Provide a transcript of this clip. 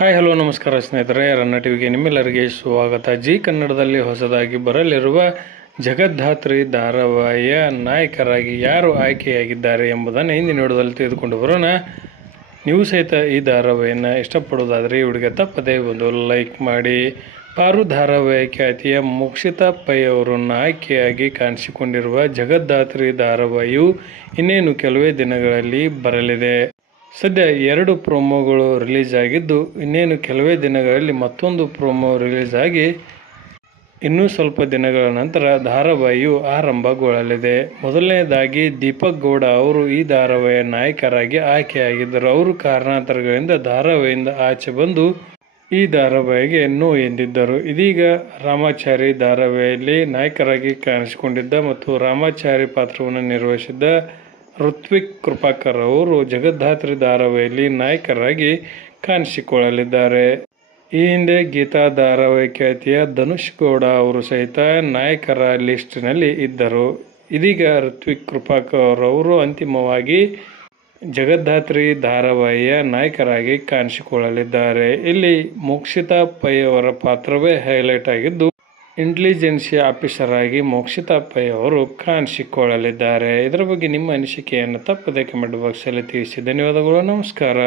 Hi hello ನಮಸ್ಕಾರ ಸ್ನೇಹಿತರೆ, ರನ್ನ ಟಿವಿಗೆ ನಿಮ್ಮೆಲ್ಲರಿಗೆ ಸ್ವಾಗತ. ಜಿ ಕನ್ನಡದಲ್ಲಿ ಹೊಸದಾಗಿ ಬರಲಿರುವ ಜಗದ್ಧಾತ್ರಿ ಧಾರಾವಾಹಿಯ ನಾಯಕರಾಗಿ ಯಾರು ಆಯ್ಕೆಯಾಗಿದ್ದಾರೆ ಎಂಬುದನ್ನು ಹಿಂದಿನ ವಿಡಿಯೋದಲ್ಲಿ ತೆಗೆದುಕೊಂಡು ಬರೋಣ. ನೀವು ಸಹಿತ ಈ ಧಾರಾವಾಹಿಯನ್ನು ಇಷ್ಟಪಡೋದಾದರೆ ಈ ವಿಡಿಯೋಗೆ ತಪ್ಪದೇ ಒಂದು ಲೈಕ್ ಮಾಡಿ. ಪಾರು ಧಾರಾವಾಹಿ ಖ್ಯಾತಿಯ ಮೋಕ್ಷಿತಾ ಪೈ ಅವರನ್ನು ಆಯ್ಕೆಯಾಗಿ ಕಾಣಿಸಿಕೊಂಡಿರುವ ಜಗದ್ಧಾತ್ರಿ ಧಾರಾವಾಹಿಯು ಇನ್ನೇನು ಕೆಲವೇ ದಿನಗಳಲ್ಲಿ ಬರಲಿದೆ. ಸದ್ಯ 2 ಪ್ರೋಮೋಗಳು ರಿಲೀಸ್ ಆಗಿದ್ದು, ಇನ್ನೇನು ಕೆಲವೇ ದಿನಗಳಲ್ಲಿ ಮತ್ತೊಂದು ಪ್ರೋಮೋ ರಿಲೀಸ್ ಆಗಿ ಇನ್ನೂ ಸ್ವಲ್ಪ ದಿನಗಳ ನಂತರ ಧಾರಾವಾಹಿಯು ಆರಂಭಗೊಳ್ಳಲಿದೆ. ಮೊದಲನೇದಾಗಿ ದೀಪಕ್ ಗೌಡ ಅವರು ಈ ಧಾರಾವಾಹಿಯ ನಾಯಕರಾಗಿ ಆಯ್ಕೆಯಾಗಿದ್ದರು. ಅವರು ಕಾರಣಾಂತರಗಳಿಂದ ಧಾರಾವಾಹಿಯಿಂದ ಆಚೆ ಬಂದು ಈ ಧಾರಾವಾಹಿಗೆ ನೋ ಎಂದಿದ್ದರು. ಇದೀಗ ರಾಮಾಚಾರಿ ಧಾರಾವಾಹಿಯಲ್ಲಿ ನಾಯಕರಾಗಿ ಕಾಣಿಸಿಕೊಂಡಿದ್ದ ಮತ್ತು ರಾಮಾಚಾರಿ ಪಾತ್ರವನ್ನು ನಿರ್ವಹಿಸಿದ್ದ ಋತ್ವಿಕ್ ಕೃಪಾಕರ್ ಅವರು ಜಗದ್ಧಾತ್ರಿ ಧಾರಾವಾಹಿಯಲ್ಲಿ ನಾಯಕರಾಗಿ ಕಾಣಿಸಿಕೊಳ್ಳಲಿದ್ದಾರೆ. ಈ ಹಿಂದೆ ಗೀತಾ ಧಾರಾವಾಹಿ ಖ್ಯಾತಿಯ ಧನುಷ್ ಗೌಡ ಅವರು ಸಹಿತ ನಾಯಕರ ಲಿಸ್ಟ್ನಲ್ಲಿ ಇದ್ದರು. ಇದೀಗ ಋತ್ವಿಕ್ ಕೃಪಾಕರ್ ಅವರು ಅಂತಿಮವಾಗಿ ಜಗದ್ಧಾತ್ರಿ ಧಾರಾವಾಹಿಯ ನಾಯಕರಾಗಿ ಕಾಣಿಸಿಕೊಳ್ಳಲಿದ್ದಾರೆ. ಇಲ್ಲಿ ಮೋಕ್ಷಿತಾ ಪೈ ಅವರ ಪಾತ್ರವೇ ಹೈಲೈಟ್ ಆಗಿದ್ದು, ಇಂಟೆಲಿಜೆನ್ಸಿ ಆಫೀಸರ್ ಆಗಿ ಮೋಕ್ಷಿತಾ ಪೈ ಅವರು ಕಾಣಿಸಿಕೊಳ್ಳಲಿದ್ದಾರೆ. ಇದರ ಬಗ್ಗೆ ನಿಮ್ಮ ಅನಿಸಿಕೆಯನ್ನು ತಪ್ಪದೆ ಕಮೆಂಟ್ ಬಾಕ್ಸಲ್ಲಿ ತಿಳಿಸಿ. ಧನ್ಯವಾದಗಳು, ನಮಸ್ಕಾರ.